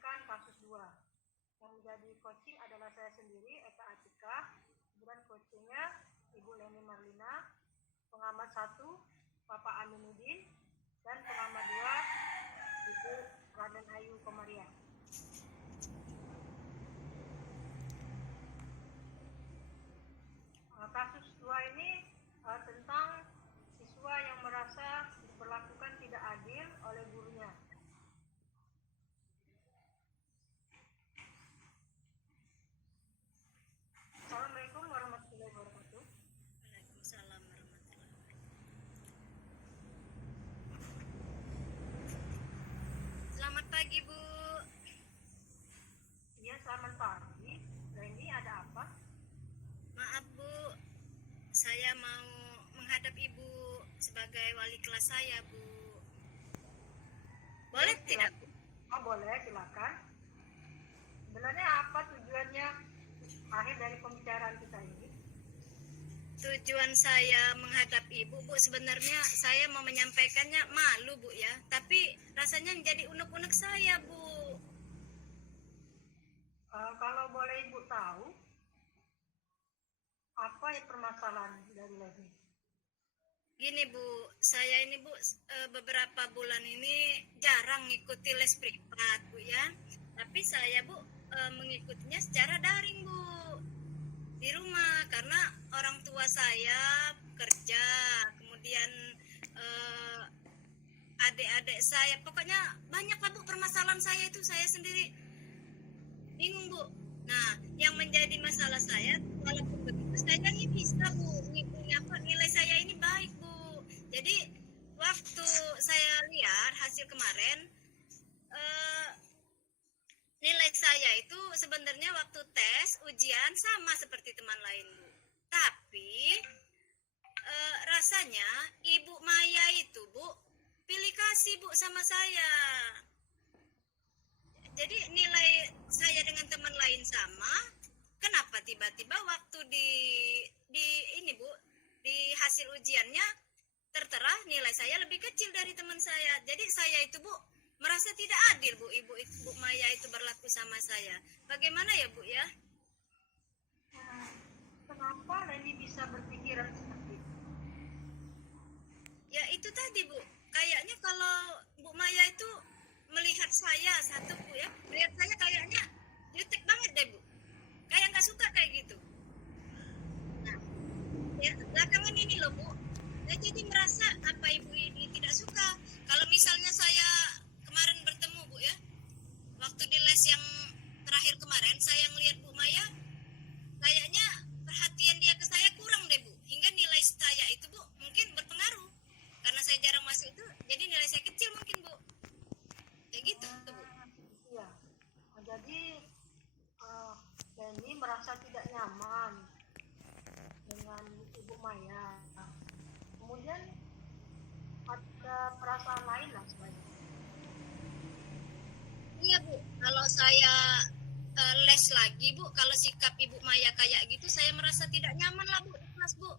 menyelesaikan kasus 2. Yang menjadi coaching adalah saya sendiri, Eka Atika, kemudian coachingnya Ibu Leni Marlina, pengamat 1, Bapak Aminuddin, dan pengamat 2, Ibu Raden Ayu Komaria. Kasus 2 ini tentang siswa yang merasa diperlakukan tidak adil oleh gurunya. Assalamualaikum warahmatullahi wabarakatuh. Waalaikumsalam warahmatullahi wabarakatuh. Selamat pagi, Bu. Iya, selamat pagi. Ini ada apa? Maaf, Bu. Saya mau menghadap Ibu sebagai wali kelas saya, Bu. Boleh tidak, Bu? Oh, boleh, silakan. Sebenarnya apa tujuannya akhir dari pembicaraan kita ini? Tujuan saya menghadap Ibu, Bu, sebenarnya saya mau menyampaikannya malu, Bu, ya. Tapi rasanya jadi unek-unek saya, Bu. Kalau boleh Ibu tahu, apa yang permasalahan dari Leni? Gini, Bu, saya ini, Bu, beberapa bulan ini jarang ngikuti les privat, Bu, ya. Tapi saya, Bu, mengikutinya secara daring, Bu, di rumah, karena orang tua saya kerja, kemudian adik-adik saya, pokoknya banyak lah, Bu, permasalahan saya itu saya sendiri bingung, Bu. Nah, yang menjadi masalah saya, walaupun begitu saya ini bisa, Bu, nilai saya ini baik, Bu. Jadi waktu saya lihat hasil kemarin, nilai saya itu sebenarnya waktu tes ujian sama seperti teman lain, Bu. Tapi rasanya Ibu Maya itu, Bu, pilih kasih, Bu, sama saya. Jadi nilai saya dengan teman lain sama, kenapa tiba-tiba waktu di ini, Bu, di hasil ujiannya tertera nilai saya lebih kecil dari teman saya. Jadi saya itu, Bu, merasa tidak adil, Bu, Ibu Maya itu berlaku sama saya. Bagaimana ya, Bu, ya? Kenapa Leni bisa berpikiran seperti itu? Ya itu tadi, Bu. Kayaknya kalau Bu Maya itu melihat saya satu, Bu, ya, melihat saya kayaknya jutek banget deh, Bu. Kayak nggak suka kayak gitu. Nah, ya belakangan ini loh, Bu, saya jadi merasa apa Ibu ini tidak suka. Kalau misalnya saya kemarin bertemu, Bu, ya, waktu di les yang terakhir kemarin saya ngelihat Bu Maya, kayaknya perhatian dia ke saya kurang deh, Bu. Hingga nilai saya itu, Bu, mungkin berpengaruh. Karena saya jarang masuk itu, jadi nilai saya kecil mungkin, Bu. Kayak gitu, Bu. Iya. Jadi Leni merasa tidak nyaman dengan Ibu Maya. Kemudian ada perasaan lain lah sebenarnya. Iya, Bu. Kalau saya les lagi, Bu, kalau sikap Ibu Maya kayak gitu, saya merasa tidak nyaman lah, Bu, di kelas, Bu.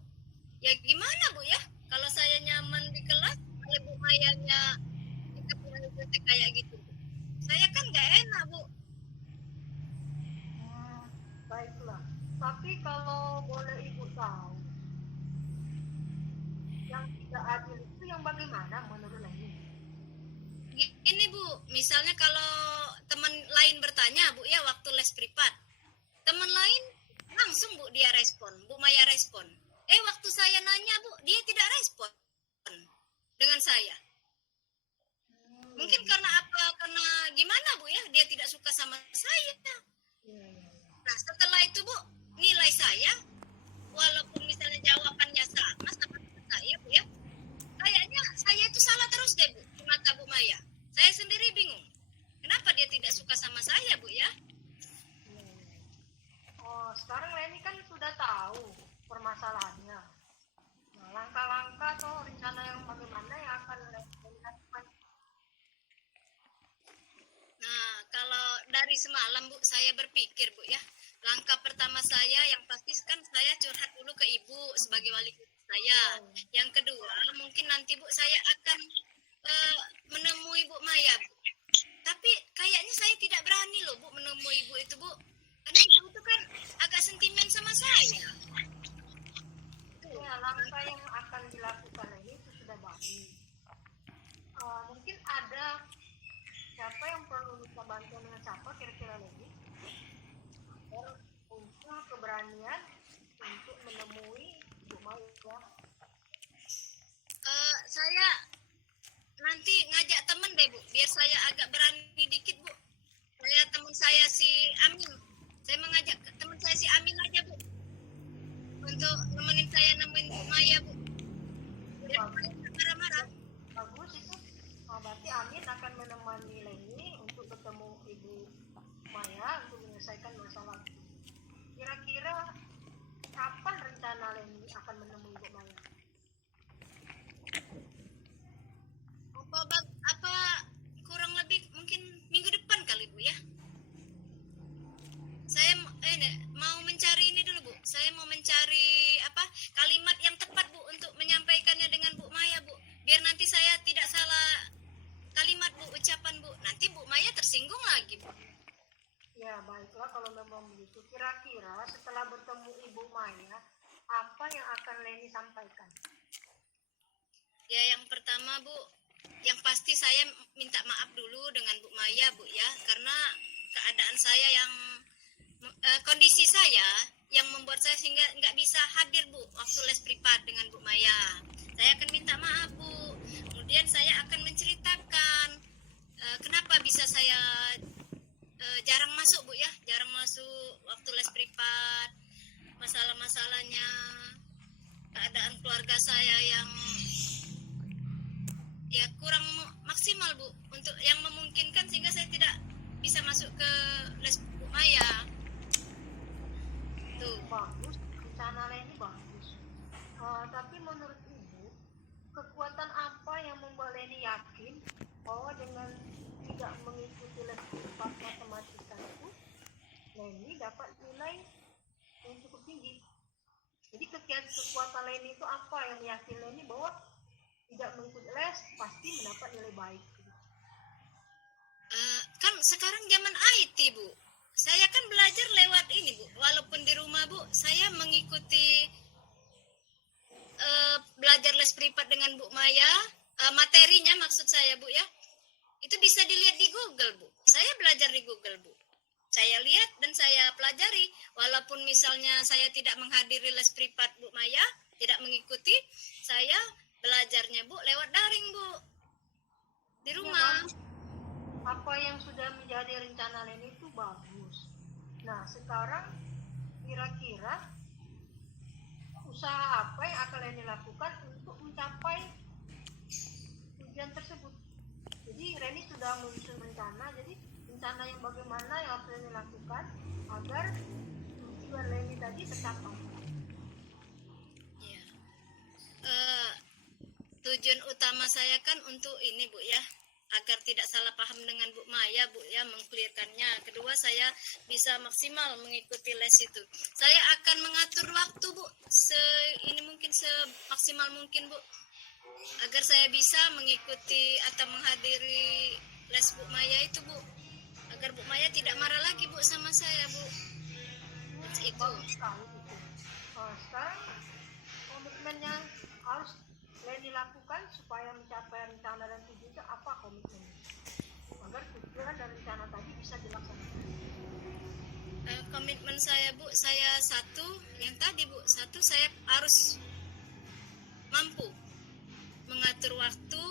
Ya gimana, Bu, ya? Kalau saya nyaman di kelas, kalau Bu Mayanya sikapnya kayak gitu, Bu, saya kan nggak enak, Bu. Baiklah. Tapi kalau boleh Ibu tahu, yang tidak adil itu yang bagaimana menurut Leni? Ini, Bu, misalnya kalau teman lain bertanya, Bu, ya, waktu les privat, teman lain langsung, Bu, dia respon, Bu Maya respon. Waktu saya nanya, Bu, dia tidak respon dengan saya. Mungkin karena apa? Karena gimana, Bu, ya? Dia tidak suka sama saya. Nah, setelah itu, Bu, nilai saya, walaupun misalnya jawabannya sama saya, Bu, ya, kayaknya saya itu salah terus deh, Bu, di mata Bu Maya. Saya sendiri bingung. Kenapa dia tidak suka sama saya, Bu, ya? Oh, sekarang Leni kan sudah tahu permasalahannya. Nah, langkah-langkah atau rencana yang bagaimana yang akan Leni lakukan? Nah, kalau dari semalam, Bu, saya berpikir, Bu, ya, langkah pertama saya yang pasti kan saya curhat dulu ke Ibu sebagai wali saya. Yang kedua, mungkin nanti, Bu, saya akan menemui Bu Maya, Bu. Tapi kayaknya saya tidak berani kan agak sentimen sama saya. Ya, langkah yang akan dilakukan ini itu sudah baik. Mungkin ada siapa yang perlu minta bantuan dengan siapa kira-kira lagi, muncul keberanian untuk menemui Bu Maya. Saya nanti ngajak temen deh Bu, biar saya agak berani dikit Bu. Saya teman saya si Amin, saya mengajak teman saya si Amin aja Bu, untuk nemenin saya nemuin Bu Maya Bu. Biar Bu Maya nggak marah-marah. Bagus itu. Berarti Amin akan menemani Leni untuk bertemu Ibu Maya untuk menyelesaikan masalah. Kira-kira kapan rencana Leni akan menemui Bu Maya? Apa kurang lebih mungkin minggu depan kali Bu ya. Saya mau mencari ini dulu Bu. Saya mau mencari kalimat yang tepat Bu untuk menyampaikannya dengan Bu Maya Bu. Biar nanti saya tidak salah kalimat Bu, ucapan Bu. Nanti Bu Maya tersinggung lagi Bu. Ya baiklah kalau memang begitu. Kira-kira setelah bertemu Ibu Maya, apa yang akan Leni sampaikan? Ya yang pertama Bu, yang pasti saya minta maaf dulu dengan Bu Maya Bu ya, karena keadaan saya yang kondisi saya yang membuat saya sehingga nggak bisa hadir Bu waktu les privat dengan Bu Maya. Saya akan minta maaf Bu. Kemudian saya akan menceritakan kenapa bisa saya jarang masuk Bu ya, jarang masuk waktu les privat, masalah-masalahnya, keadaan keluarga saya yang ya kurang maksimal Bu untuk yang memungkinkan sehingga saya tidak bisa masuk ke les Bu Maya. Tuh. Bagus, rencana Leni bagus. Tapi menurut Ibu, kekuatan apa yang membuat Leni yakin bahwa dengan tidak mengikuti les privat matematika itu, Leni dapat nilai yang cukup tinggi? Jadi kekuatan Leni itu apa yang meyakini Leni bahwa tidak mengikuti les pasti mendapat nilai baik? Kan sekarang zaman IT Bu, saya kan belajar lewat ini Bu, walaupun di rumah Bu saya mengikuti belajar les privat dengan Bu Maya, materinya maksud saya Bu ya, itu bisa dilihat di Google Bu. Saya belajar di Google Bu, saya lihat dan saya pelajari, walaupun misalnya saya tidak menghadiri les privat Bu Maya, tidak mengikuti, saya belajarnya Bu lewat daring Bu di rumah. Ya, apa yang sudah menjadi rencana Leni itu bagus. Nah sekarang kira-kira usaha apa yang akan Leni lakukan untuk mencapai tujuan tersebut? Jadi Leni sudah menyusun rencana, jadi rencana yang bagaimana yang harus Leni lakukan agar tujuan Leni tadi tercapai? Ya. Tujuan utama saya kan untuk ini Bu ya, agar tidak salah paham dengan Bu Maya Bu ya, mengklirkannya. Kedua, saya bisa maksimal mengikuti les itu. Saya akan mengatur waktu Bu, ini mungkin semaksimal mungkin Bu, agar saya bisa mengikuti atau menghadiri les Bu Maya itu Bu, agar Bu Maya tidak marah lagi Bu sama saya Bu. Itu. Bagus sekali itu. Sekarang komitmen yang harus Leni lakukan supaya mencapai rencana dan tujuan itu apa komitmennya? Agar tujuan dan rencana tadi bisa dilaksanakan. Komitmen saya Bu, saya yang tadi Bu, saya harus mampu mengatur waktu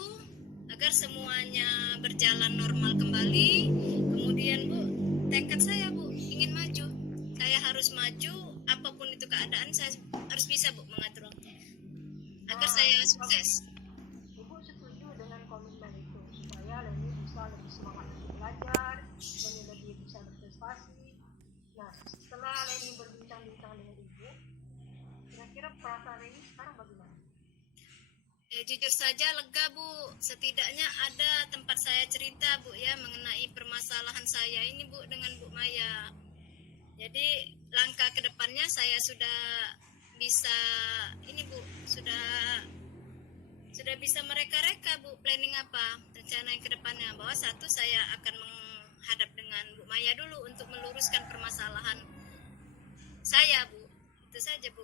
agar semuanya berjalan normal kembali. Kemudian Bu, tekad saya Bu ingin maju. Saya harus maju, apapun itu keadaan saya harus bisa Bu mengatur waktu agar saya sukses. Ibu setuju dengan komitmen itu supaya Leni bisa lebih semangat untuk belajar, Leni lebih bisa berprestasi. Nah, setelah Leni berbincang-bincang dengan Ibu, kira-kira perasaan Leni sekarang bagaimana? Jujur saja lega Bu, setidaknya ada tempat saya cerita Bu ya mengenai permasalahan saya ini Bu dengan Bu Maya. Jadi langkah kedepannya saya sudah bisa ini Bu, sudah bisa mereka-reka Bu, planning apa rencana yang kedepannya, bahwa saya akan menghadap dengan Bu Maya dulu untuk meluruskan permasalahan saya, Bu. Itu saja, Bu.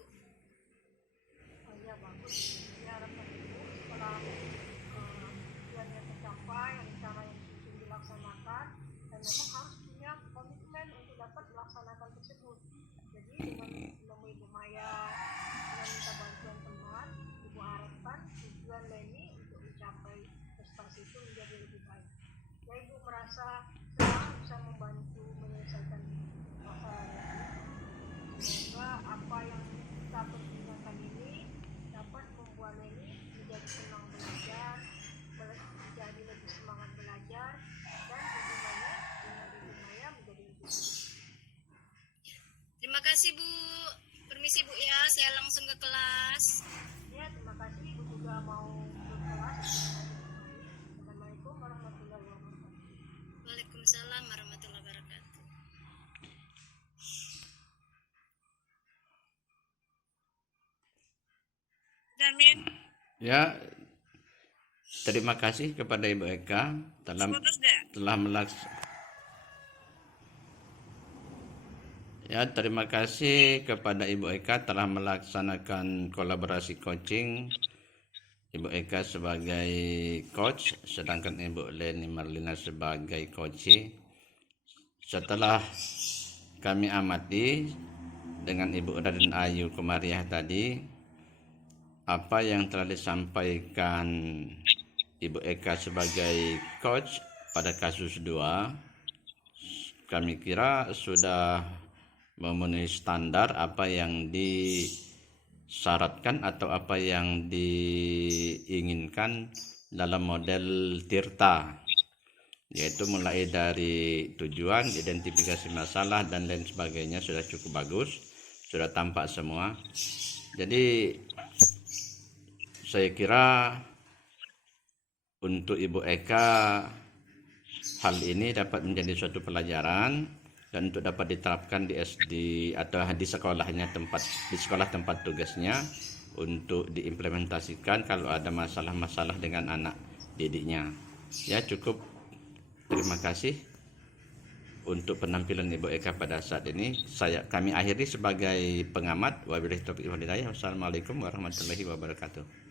Oh, ya bagus. Ya harapan ibu setelah tujuannya tercapai, rencana yang sudah dilaksanakan, dan memang harus punya komitmen untuk dapat melaksanakan tersebut. Jadi dengan menemui Bu Maya, dengan minta bantuan teman, ibu harapkan tujuan Leni untuk mencapai prestasi itu menjadi lebih baik. Ya ibu merasa senang bisa membantu menyelesaikan masalah Leni. Semoga apa yang kita pergunakan ini dapat membuat Leni menjadi senang belajar, menjadi lebih semangat belajar, dan hubungannya dengan ibu Maya menjadi lebih baik. Terima kasih, Bu. Permisi, Bu ya. Saya langsung ke kelas. Ya, terima kasih ibu juga mau berkelas. Assalamualaikum warahmatullahi wabarakatuh. Waalaikumsalam warahmatullahi wabarakatuh. Jamin, Ya, terima kasih kepada Ibu Eka putus deh. telah terima kasih kepada Ibu Eka telah melaksanakan kolaborasi coaching. Ibu Eka sebagai coach, sedangkan Ibu Leni Marlina sebagai coachee. Setelah kami amati dengan Ibu Raden Ayu Komariah tadi, apa yang telah disampaikan Ibu Eka sebagai coach pada kasus 2, kami kira sudah memenuhi standar apa yang disyaratkan atau apa yang diinginkan dalam model Tirta, yaitu mulai dari tujuan, identifikasi masalah, dan lain sebagainya sudah cukup bagus, sudah tampak semua. Jadi saya kira untuk Ibu Eka hal ini dapat menjadi suatu pelajaran dan untuk dapat diterapkan di SD atau di sekolahnya di sekolah tempat tugasnya untuk diimplementasikan kalau ada masalah-masalah dengan anak didiknya. Ya, cukup. Terima kasih untuk penampilan Ibu Eka pada saat ini. Kami akhiri sebagai pengamat. Wabillahi taufiq wal hidayah. Wassalamualaikum warahmatullahi wabarakatuh.